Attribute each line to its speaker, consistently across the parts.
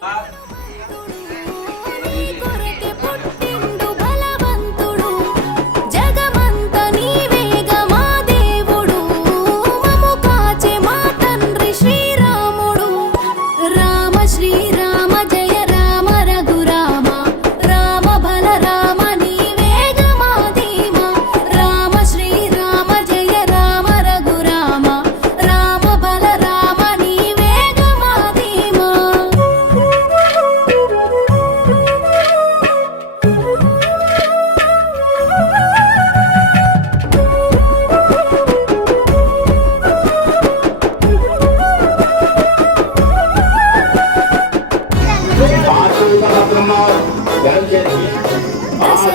Speaker 1: 啊。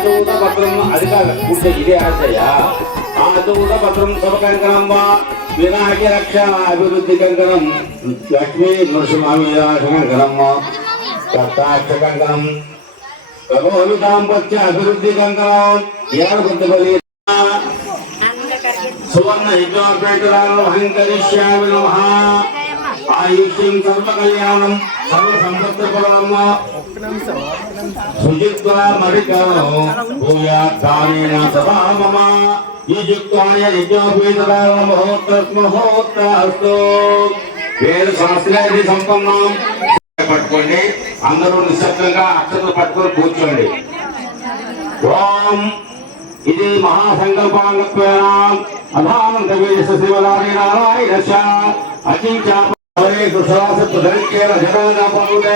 Speaker 2: ఆచూత పత్రము అది కాదు పూర్తి ఇదే ఆశయ. ఆచూత పత్రం శుభకంకణం వా వినాయక రక్ష అభివృద్ధి కంకణం. లక్ష్మీ నృసింహామి నృసింహమీరాశకంకణం కష్టాక్ష కంకణం. ప్రభువులు దాంపత్య అభివృద్ధి కంకణం. ఏడు ఏడుబుద్ధి సువర్ణ యజ్ఞోపేతరాలను అహంకరిష్యామి నమః. ఆయుష్యం సర్వ కళ్యాణం సంపత్తిఫలమ్మ సుజిత్వా మరికలో భూయాత్తానేన సదా మమ. యుజుక్తాయ యజ్ఞోపేతరాల మహోత్తస్మహోత్తాస్తు వేద శాస్త్రాది సంపన్నం. పట్టుకోండి. అందరూ నిశ్శబ్దంగా అక్షతలు పట్టుకొని కూర్చోండి. ఓం. ఇది మహాసంకల్పాంగత్వేన అధానంత వీరస శివలారి నారాయణశ అచించ హరే కృష్ణాస ప్రధరికేన జనాన పరుదే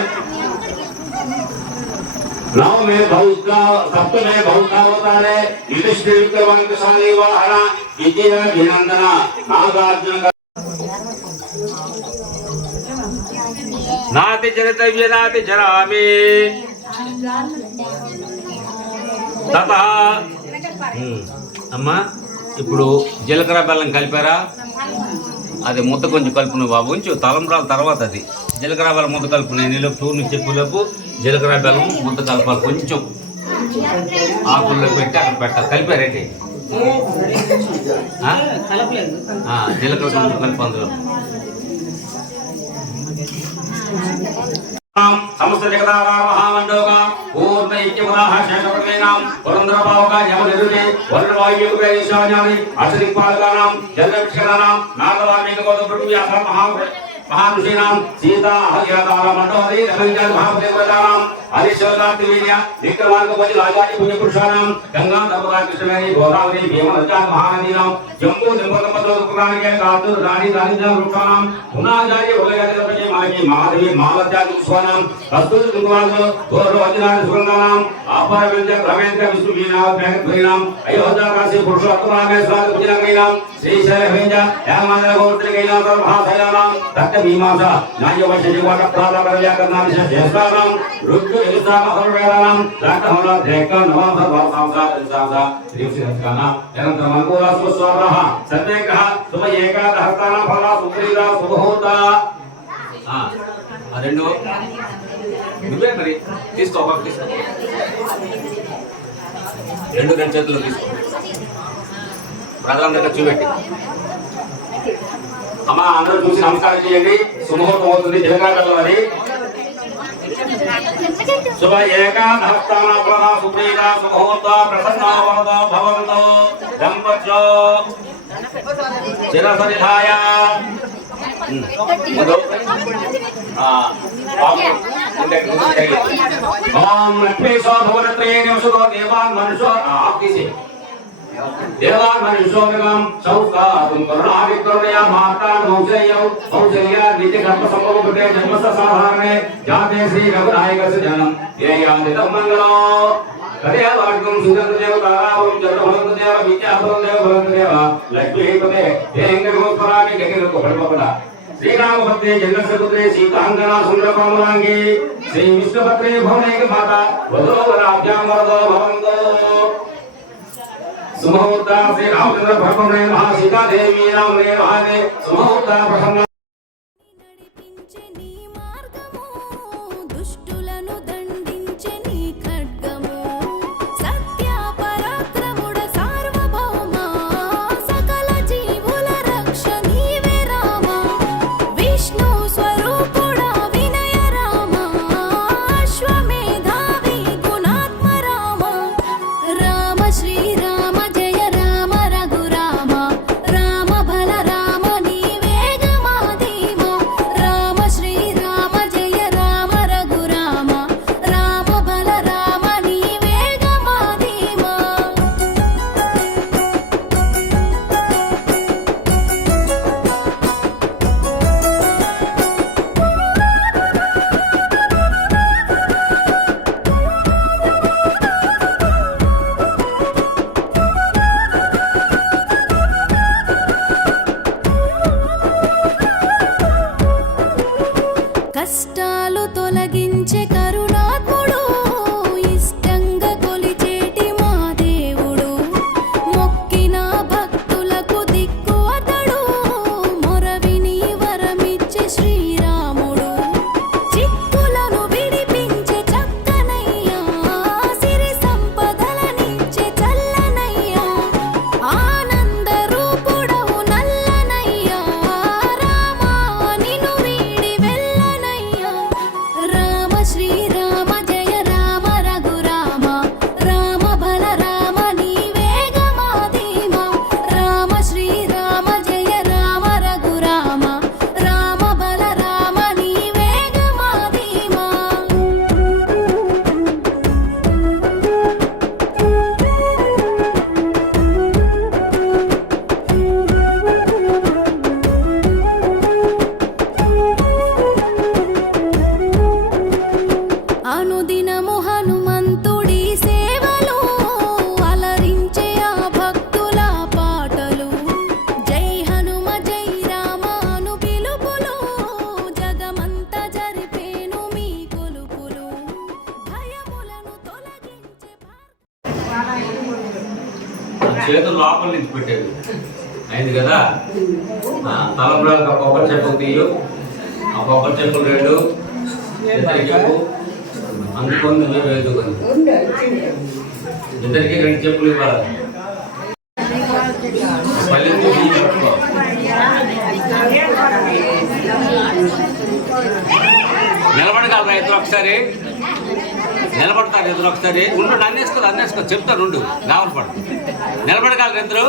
Speaker 2: नव में भव का सप्त में भव का अवतार है युधिष्ठिर के वंश सारे वाहना विजय अभिनंदन नागार्जुन नाति चरितव्य नाति जरामि తథా అమ్మా ఇప్పుడు జీలకర్ర బెల్లం కలిపారా అది ముద్ద కొంచెం కలుపు నువ్వు బాబు తలంబ్రాల తర్వాత అది జీలకర్ర బెల్లం ముద్ద కలుపు నేను ఈలోపు టూర్ నుంచి చెప్పేలోపు జీలకర్ర బెల్లం ముద్ద కలపాలి. కొంచెం ఆకుల్లో పెట్టి అక్కడ పెట్టాలి. కలిపారేంటి జీలకర్ర కొంచెం కలుపు అందులో. సమస్త జగదారా మహామండోగా పూర్ణ ఇత్యమనాహ శేషపర్వేనాం పురంధరపావక యమనిరుడే వర్ణవాయుయుగే ఈశాన్యాని అసరిపాలకానాం జగద్విక్షణానాం నాగవామిక గౌతమ పృథివీ అథ మహా మహానుషీనాం సీతా హరియాదార మండోదరి రమంజల్ మహాప్రేమదానాం హరిశ్వరాత్రి వీర్య విక్రమార్గపతి గంగా నర్మదా గోదావరి మహానదీనాం జంబూ రాణి పునాచార్య మహాదేవి మహాలత్యాది కస్తూరి కుంకుమాలు గౌరవ విద్య విష్ణు వీణా భైనాం అయోధ్య కాశీ భుజనగైనాం శ్రీశైల మహాశయానాం మీమాంస న్యాయవశ జీవాట ప్రారంభ వ్యాకరణాన్ని శేషానాం. రుద్ర ఇలుసామ నవాంస ద్వాసాంస ఇల్సాంస శ్రీశిరస్కాన. నిరంతరం అనుకూలాసు స్వాహ సత్యేకః శుభ ఏకాదహస్తాన ఫల సుప్రీత సుభూత రెండు. నువ్వే మరి. తీసుకో తీసుకో. రెండు రెండు తీసుకో. ప్రజలందరికీ చూపెట్టి. అమ్మా అందరూ చూసి నమస్కారం చేయండి. శుభముహూర్తం అవుతుంది జనకాగల్లో అది. శుభ ఏకాదహస్తాన ఫల సుప్రీత సుభూత ప్రసన్న వరద భవంతో. దంపత్యో చిరసరిధాయ. ఓం లక్ష్మీ స్వభువనత్రయే నివసతో దేవాన్ మనుషో ఆఫీసే దేవాన్ విశ్వోగం సౌస్కారం కరుణావిక్రమయ మాతా కౌశల్యం కౌశల్య నిత్య కర్మ సంభవకృతే జన్మస్థ సాధారణే. జాతే శ్రీ రఘునాయకస్య జనం. మంగళం. సుగంధ దేవ తారావం దేవ విద్యాభవం దేవ భవంత దేవ. లక్ష్మీపదే శ్రీరామభద్రే సీతాంగనా శ్రీ విష్ణుభద్రే భవనైక మాత. వధోవరాభ్యాం వరదో భవంతో. సుమహూర్త శ్రీ రామచంద్ర భగవనే మహాసీతాదేవి రామనే మహాదే సుమహూర్త ప్రసన్న
Speaker 1: నడిపించే star.
Speaker 2: చేతులు లోపల నుంచి పెట్టేది. అయింది కదా? ఆ, తలంబ్రాలకు కొబ్బరి చెప్పులు తీయు. ఆ కొబ్బరి చెప్పులు రెండు. ఇద్దరికి చెప్పు. అందుకొని నువ్వే వేదుకొని ఇద్దరికి రెండు చెప్పులు ఇవ్వాలి? మళ్ళీ తీసి నిలబడగలరా ఇద్దరు ఒకసారి. నిలబడతారు ఇద్దరు ఒకసారి. ఉండు అన్నేసుకో అన్నేసుకో చెప్తారు ఉండు. గావలు పడు నిలబడగలరు ఇద్దరు.